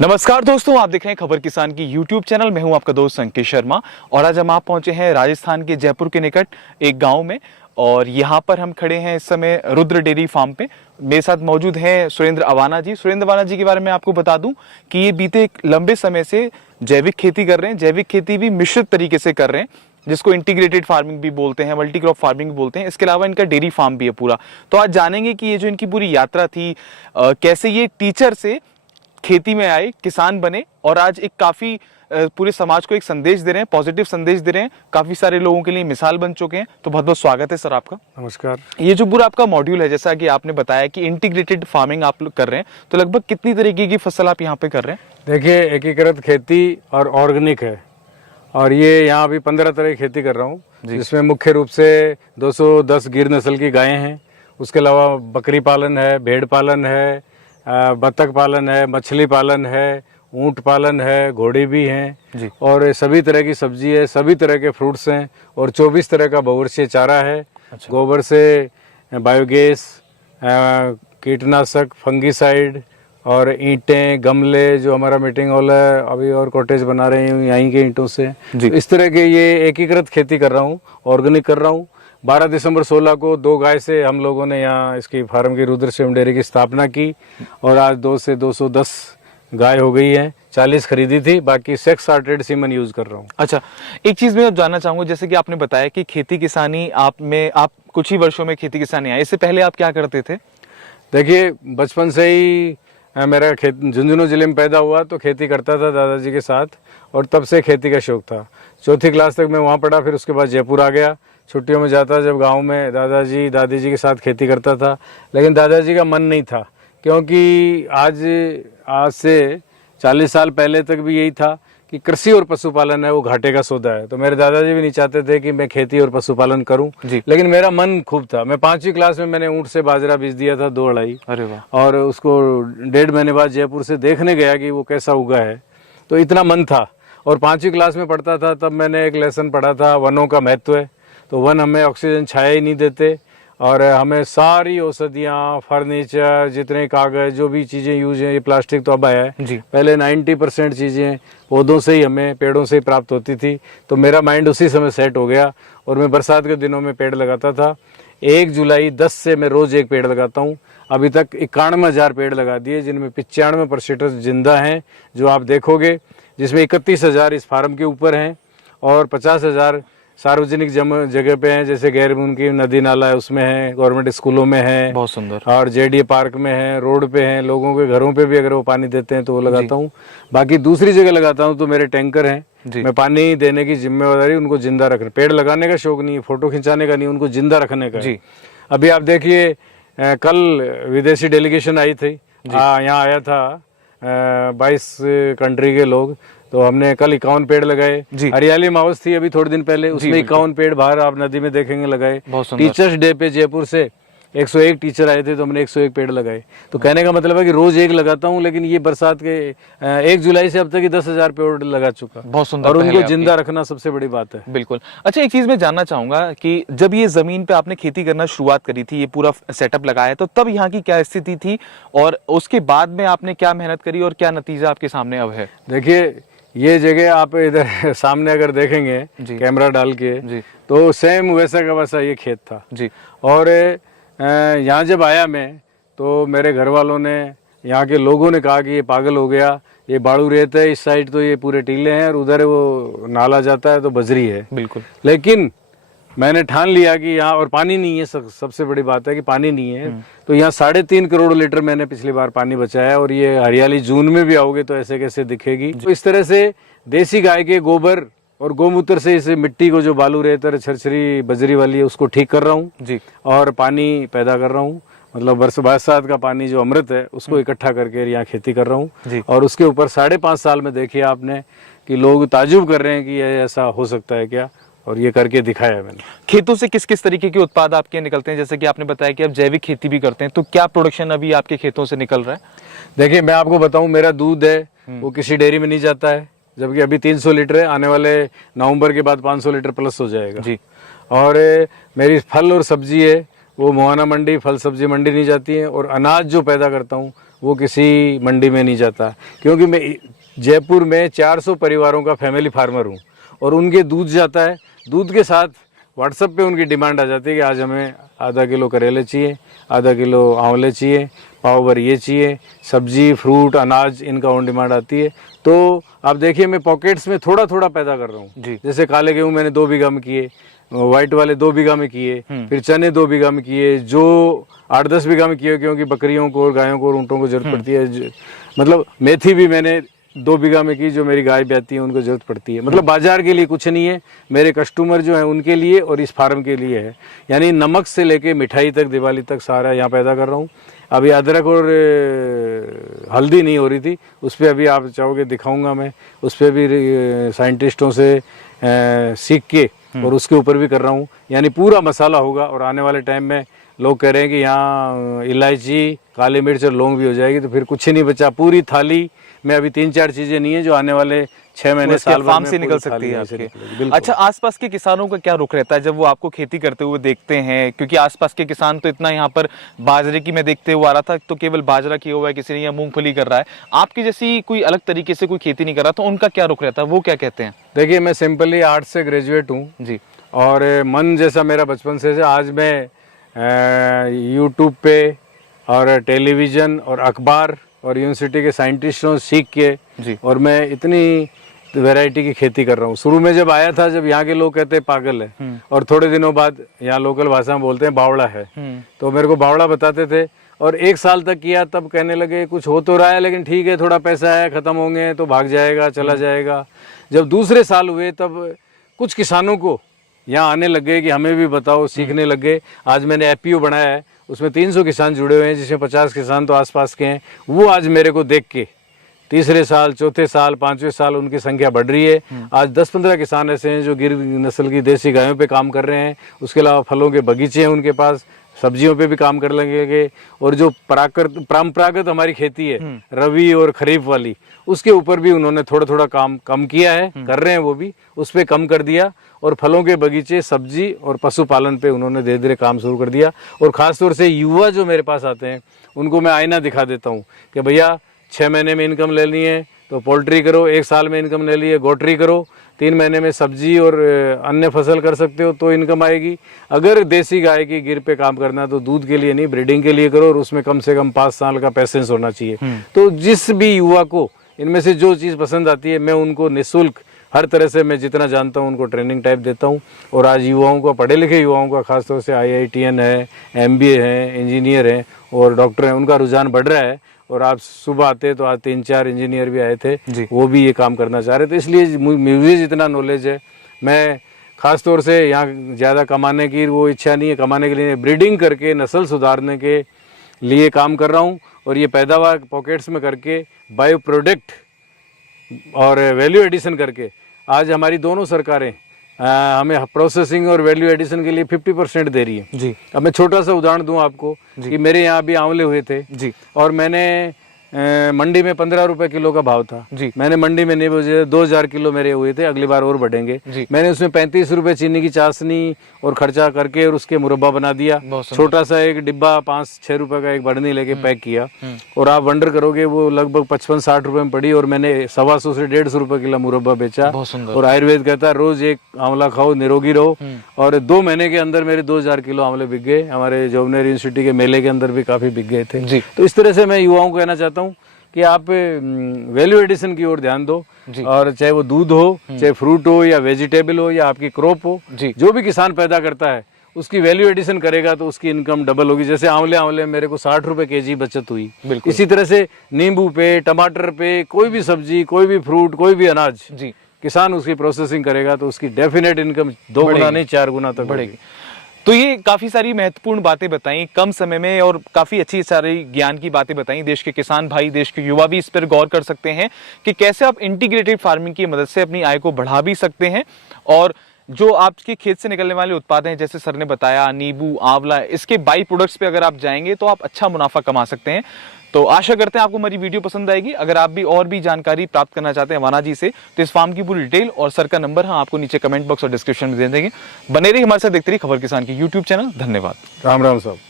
नमस्कार दोस्तों, आप देख रहे हैं खबर किसान की यूट्यूब चैनल। मैं हूं आपका दोस्त संकेत शर्मा और आज हम आप पहुंचे हैं राजस्थान के जयपुर के निकट एक गांव में और यहां पर हम खड़े हैं इस समय रुद्र डेयरी फार्म पे। मेरे साथ मौजूद हैं सुरेंद्र अवाना जी। सुरेंद्र अवाना जी के बारे में आपको बता दूं कि ये बीते एक लंबे समय से जैविक खेती कर रहे हैं। जैविक खेती भी मिश्रित तरीके से कर रहे हैं, जिसको इंटीग्रेटेड फार्मिंग भी बोलते हैं, मल्टी क्रॉप फार्मिंग भी बोलते हैं। इसके अलावा इनका डेयरी फार्म भी है पूरा। तो आज जानेंगे कि ये जो इनकी पूरी यात्रा थी, कैसे ये टीचर से खेती में आए, किसान बने और आज एक काफी पूरे समाज को एक संदेश दे रहे हैं, पॉजिटिव संदेश दे रहे हैं, काफी सारे लोगों के लिए मिसाल बन चुके हैं। तो बहुत बहुत स्वागत है सर आपका। नमस्कार। ये जो पूरा आपका मॉड्यूल है, जैसा कि आपने बताया कि इंटीग्रेटेड फार्मिंग आप लोग कर रहे हैं, तो लगभग कितनी तरीके की फसल आप यहाँ पे कर रहे हैं? देखिए, एकीकृत खेती और ऑर्गेनिक है और ये यहाँ अभी 15 तरह की खेती कर रहा हूँ, जिसमें मुख्य रूप से 210 गिर नस्ल की गायें हैं। उसके अलावा बकरी पालन है, भेड़ पालन है, बतख पालन है, मछली पालन है, ऊंट पालन है, घोड़े भी हैं और सभी तरह की सब्जी है, सभी तरह के फ्रूट्स हैं और 24 तरह का बहुवर्षीय चारा है। अच्छा। गोबर से बायोगैस, कीटनाशक, फंगीसाइड और ईंटें, गमले, जो हमारा मीटिंग हॉल है अभी और कॉटेज बना रहे हैं यहीं के ईंटों से। इस तरह के ये एकीकृत खेती कर रहा हूँ, ऑर्गेनिक कर रहा हूँ। 12 दिसंबर 16 को 2 गाय से हम लोगों ने यहाँ इसकी फार्म की रुद्र शिवम डेयरी की स्थापना की और आज 2 से 210 गाय हो गई है। 40 खरीदी थी, बाकी सेक्स सार्टेड सीमन यूज कर रहा हूँ। अच्छा, एक चीज मैं जानना चाहूंगा, जैसे कि आपने बताया कि खेती किसानी आप कुछ ही वर्षों में खेती किसानी आए, इससे पहले आप क्या करते थे? देखिए, बचपन से ही मेरा झुंझुनू जिले में पैदा हुआ तो खेती करता था दादाजी के साथ और तब से खेती का शौक था। 4th क्लास तक मैं वहाँ पढ़ा, फिर उसके बाद जयपुर आ गया। छुट्टियों में जाता जब गांव में दादाजी दादी जी के साथ खेती करता था, लेकिन दादाजी का मन नहीं था, क्योंकि आज से 40 साल पहले तक भी यही था कि कृषि और पशुपालन है वो घाटे का सौदा है। तो मेरे दादाजी भी नहीं चाहते थे कि मैं खेती और पशुपालन करूं, लेकिन मेरा मन खूब था। मैं 5वीं क्लास में मैंने ऊँट से बाजरा बीज दिया था 2 अढ़ाई। अरे वाह। और उसको 1.5 महीने बाद जयपुर से देखने गया कि वो कैसा उगा है, तो इतना मन था। और 5वीं क्लास में पढ़ता था तब मैंने एक लेसन पढ़ा था, वनों का महत्व है। तो वन हमें ऑक्सीजन छाया ही नहीं देते और हमें सारी औषधियाँ, फर्नीचर, जितने कागज, जो भी चीज़ें यूज हैं, ये प्लास्टिक तो अब आया है जी। पहले 90% चीज़ें पौधों से ही, हमें पेड़ों से ही प्राप्त होती थी। तो मेरा माइंड उसी समय सेट हो गया और मैं बरसात के दिनों में पेड़ लगाता था। 1 जुलाई 10 से मैं रोज़ एक पेड़ लगाता हूँ। अभी तक 91,000 पेड़ लगा दिए, जिनमें 95% जिंदा हैं जो आप देखोगे, जिसमें 31,000 इस फार्म के ऊपर हैं और 50,000 सार्वजनिक जगह पे हैं, जैसे गैरमून की नदी नाला है उसमें है, गवर्नमेंट स्कूलों में है, बहुत सुंदर, और जेडीए पार्क में है, रोड पे है, लोगों के घरों पे भी अगर वो पानी देते हैं तो वो लगाता हूँ। बाकी दूसरी जगह लगाता हूँ तो मेरे टैंकर हैं, मैं पानी देने की जिम्मेवारी उनको जिंदा रखने। पेड़ लगाने का शौक नहीं है, फोटो खिंचाने का नहीं, उनको जिंदा रखने का। अभी आप देखिए, कल विदेशी डेलीगेशन आई थी, यहाँ आया था 22 कंट्री के लोग, तो हमने कल 51 पेड़ लगाए। हरियाली माहौस थी अभी थोड़े दिन पहले, उसमें 51 पेड़ बाहर आप नदी में देखेंगे लगाए। टीचर्स डे पे जयपुर से 101 टीचर आए थे तो हमने 101 पेड़ लगाए। तो कहने का मतलब है कि रोज एक लगाता हूँ, लेकिन ये बरसात के 1 जुलाई से अब तक 10,000 पेड़ लगा चुका। बहुत सुंदर। और उनको जिंदा रखना सबसे बड़ी बात है। बिल्कुल। अच्छा, एक चीज मैं जानना चाहूंगा कि जब ये जमीन पे आपने खेती करना शुरुआत करी थी, ये पूरा सेटअप लगाया, तो तब यहाँ की क्या स्थिति थी और उसके बाद में आपने क्या मेहनत करी और क्या नतीजा आपके सामने अब है? देखिए, ये जगह आप इधर सामने अगर देखेंगे कैमरा डाल के, तो सेम वैसा का वैसा ये खेत था जी। और यहाँ जब आया मैं तो मेरे घर वालों ने, यहाँ के लोगों ने कहा कि ये पागल हो गया, ये बाड़ू रेत है, इस साइड तो ये पूरे टीले हैं और उधर वो नाला जाता है तो बजरी है। बिल्कुल। लेकिन मैंने ठान लिया कि यहाँ, और पानी नहीं है, सबसे बड़ी बात है कि पानी नहीं है, तो यहाँ 3.5 करोड़ लीटर मैंने पिछली बार पानी बचाया। और ये हरियाली जून में भी आओगे तो ऐसे कैसे दिखेगी। तो इस तरह से देसी गाय के गोबर और गोमूत्र से इस मिट्टी को, जो बालू रेत और छरछरी बजरी वाली है, उसको ठीक कर रहा हूँ जी। और पानी पैदा कर रहा हूँ, मतलब बरसात का पानी जो अमृत है उसको इकट्ठा करके यहाँ खेती कर रहा हूँ। और उसके ऊपर 5.5 साल में देखिए आपने कि लोग ताजुब कर रहे हैं कि ये ऐसा हो सकता है क्या, और ये करके दिखाया मैंने। खेतों से किस किस तरीके के उत्पाद आपके निकलते हैं? जैसे कि आपने बताया कि आप जैविक खेती भी करते हैं, तो क्या प्रोडक्शन अभी आपके खेतों से निकल रहा है? देखिए, मैं आपको बताऊं, मेरा दूध है वो किसी डेयरी में नहीं जाता है, जबकि अभी 300 लीटर है, आने वाले नवंबर के बाद 500 लीटर प्लस हो जाएगा जी। और मेरी फल और सब्जी है वो मोहाना मंडी, फल सब्जी मंडी नहीं जाती है। और अनाज जो पैदा करता हूँ वो किसी मंडी में नहीं जाता, क्योंकि मैं जयपुर में 400 परिवारों का फैमिली फार्मर हूँ और उनके दूध जाता है। दूध के साथ व्हाट्सएप पे उनकी डिमांड आ जाती है कि आज हमें आधा किलो करेले चाहिए, आधा किलो आंवले चाहिए, पाव भर ये चाहिए, सब्जी, फ्रूट, अनाज, इनका ऑन डिमांड आती है। तो आप देखिए मैं पॉकेट्स में थोड़ा थोड़ा पैदा कर रहा हूँ जी। जैसे काले गेहूँ मैंने 2 बीघा में किए, व्हाइट वाले 2 बीघा में किए, फिर चने 2 बीघा में किए, जो 8-10 बीघा में किए, क्योंकि बकरियों को और गायों को और ऊँटों को जरूरत पड़ती है। मतलब मेथी भी मैंने 2 बीघा में की, जो मेरी गाय ब्याती है उनको जरूरत पड़ती है। मतलब बाजार के लिए कुछ नहीं है, मेरे कस्टमर जो है उनके लिए और इस फार्म के लिए है। यानी नमक से लेके मिठाई तक, दिवाली तक सारा यहाँ पैदा कर रहा हूँ। अभी अदरक और हल्दी नहीं हो रही थी, उस पर अभी आप चाहोगे दिखाऊंगा मैं, उस पर भी साइंटिस्टों से सीख के और उसके ऊपर भी कर रहा हूँ। यानी पूरा मसाला होगा और आने वाले टाइम में लोग कह रहे हैं कि यहाँ इलायची, काली मिर्च और लौंग भी हो जाएगी, तो फिर कुछ ही नहीं बचा। पूरी थाली में अभी 3-4 चीजें नहीं है जो आने वाले 6 महीने साल फार्म से निकल सकती है आपके। अच्छा, आसपास के किसानों का क्या रुख रहता है जब वो आपको खेती करते हुए देखते हैं? क्योंकि आसपास के किसान तो इतना, यहाँ पर बाजरे की मैं देखते हुए आ रहा था तो केवल बाजरा किया हुआ है किसी ने, या मूंगफली कर रहा है। आपकी जैसी कोई अलग तरीके से कोई खेती नहीं कर रहा, तो उनका क्या रुख रहता है, वो क्या कहते हैं? देखिए मैं सिंपली आर्ट्स से ग्रेजुएट हूँ जी, और मन जैसा मेरा बचपन से है। आज मैं यूट्यूब पे और टेलीविज़न और अखबार और यूनिवर्सिटी के साइंटिस्टों से सीख के जी, और मैं इतनी वैरायटी की खेती कर रहा हूँ। शुरू में जब आया था, जब यहाँ के लोग कहते हैं पागल है, और थोड़े दिनों बाद यहाँ लोकल भाषा में बोलते हैं बावड़ा है, तो मेरे को बावड़ा बताते थे। और 1 साल तक किया, तब कहने लगे कुछ हो तो रहा है लेकिन ठीक है, थोड़ा पैसा है, ख़त्म होंगे तो भाग जाएगा, चला जाएगा। जब दूसरे साल हुए तब कुछ किसानों को यहाँ आने लग गए कि हमें भी बताओ, सीखने लग गए। आज मैंने एपीओ बनाया है, उसमें 300 किसान जुड़े हुए हैं, जिसमें 50 किसान तो आसपास के हैं। वो आज मेरे को देख के तीसरे साल, चौथे साल, 5वें साल उनकी संख्या बढ़ रही है। आज 10-15 किसान ऐसे हैं जो गिर नस्ल की देसी गायों पे काम कर रहे हैं। उसके अलावा फलों के बगीचे हैं उनके पास, सब्जियों पे भी काम कर लगेंगे। और जो परंपरागत हमारी खेती है रबी और खरीफ वाली, उसके ऊपर भी उन्होंने थोड़ा थोड़ा काम कम किया है, कर रहे हैं वो भी, उस पर कम कर दिया। और फलों के बगीचे, सब्जी और पशुपालन पे उन्होंने धीरे धीरे काम शुरू कर दिया। और ख़ासतौर से युवा जो मेरे पास आते हैं उनको मैं आईना दिखा देता हूँ कि भैया 6 महीने में इनकम लेनी है तो पोल्ट्री करो, 1 साल में इनकम ले ली है गोट्री करो, 3 महीने में सब्जी और अन्य फसल कर सकते हो तो इनकम आएगी। अगर देसी गाय की गिर पे काम करना है तो दूध के लिए नहीं, ब्रीडिंग के लिए करो, और उसमें कम से कम 5 साल का पेशेंस होना चाहिए। तो जिस भी युवा को इनमें से जो चीज़ पसंद आती है, मैं उनको निःशुल्क हर तरह से मैं जितना जानता हूँ उनको ट्रेनिंग टाइप देता हूँ। और आज युवाओं को, पढ़े लिखे युवाओं का, खासतौर से IITN है, MBA है, इंजीनियर हैं और डॉक्टर हैं, उनका रुझान बढ़ रहा है। और आप सुबह आते तो आज 3-4 इंजीनियर भी आए थे, वो भी ये काम करना चाह रहे थे। इसलिए मुझे जितना नॉलेज है, मैं खास तौर से यहाँ ज़्यादा कमाने की वो इच्छा नहीं है, कमाने के लिए ब्रीडिंग करके नस्ल सुधारने के लिए काम कर रहा हूँ। और ये पैदावार पॉकेट्स में करके, बायो प्रोडक्ट और वैल्यू एडिशन करके, आज हमारी दोनों सरकारें हमें प्रोसेसिंग और वैल्यू एडिशन के लिए 50% दे रही है जी। अब मैं छोटा सा उदाहरण दूं आपको कि मेरे यहाँ भी आंवले हुए थे जी, और मैंने मंडी में 15 रुपए किलो का भाव था जी। मैंने मंडी में नहीं बेचे, 2000 किलो मेरे हुए थे, अगली बार और बढ़ेंगे। मैंने उसमें 35 रुपए चीनी की चाशनी और खर्चा करके और उसके मुरब्बा बना दिया। छोटा सा एक डिब्बा 5-6 रुपए का एक बढ़नी लेके पैक किया और आप वंडर करोगे वो लगभग 55-60 रुपए में पड़ी और मैंने 125 से 150 रुपए किलो मुरब्बा बेचा। और आयुर्वेद कहता है रोज एक आंवला खाओ, निरोगी रहो। और 2 महीने के अंदर मेरे 2000 किलो आंवले बिक गए। हमारे जौबनेर यूनिवर्सिटी के मेले के अंदर भी काफी बिक गए थे। तो इस तरह से मैं युवाओं को कहना चाहता हूँ कि आप वैल्यू एडिशन की ओर ध्यान दो, और चाहे वो दूध हो, चाहे फ्रूट हो या वेजिटेबल हो या आपकी क्रॉप हो, जो भी किसान पैदा करता है उसकी वैल्यू एडिशन करेगा तो उसकी इनकम डबल होगी। जैसे आंवले मेरे को 60 रुपए केजी बचत हुई, इसी तरह से नींबू पे, टमाटर पे, कोई भी सब्जी, कोई भी फ्रूट, कोई भी अनाज किसान उसकी प्रोसेसिंग करेगा तो उसकी डेफिनेट इनकम 2 गुना नहीं 4 गुना तक बढ़ेगी। तो ये काफी सारी महत्वपूर्ण बातें बताई कम समय में और काफी अच्छी सारी ज्ञान की बातें बताई। देश के किसान भाई, देश के युवा भी इस पर गौर कर सकते हैं कि कैसे आप इंटीग्रेटेड फार्मिंग की मदद से अपनी आय को बढ़ा भी सकते हैं। और जो आपके खेत से निकलने वाले उत्पाद हैं, जैसे सर ने बताया नींबू, आंवला, इसके बाई प्रोडक्ट्स पे अगर आप जाएंगे तो आप अच्छा मुनाफा कमा सकते हैं। तो आशा करते हैं आपको हमारी वीडियो पसंद आएगी। अगर आप भी और भी जानकारी प्राप्त करना चाहते हैं वाना जी से तो इस फार्म की पूरी डिटेल और सर का नंबर हम आपको नीचे कमेंट बॉक्स और डिस्क्रिप्शन में दे देंगे। बने रहिए हमारे साथ, देखते रहिए खबर किसान की यूट्यूब चैनल। धन्यवाद। राम राम साहब।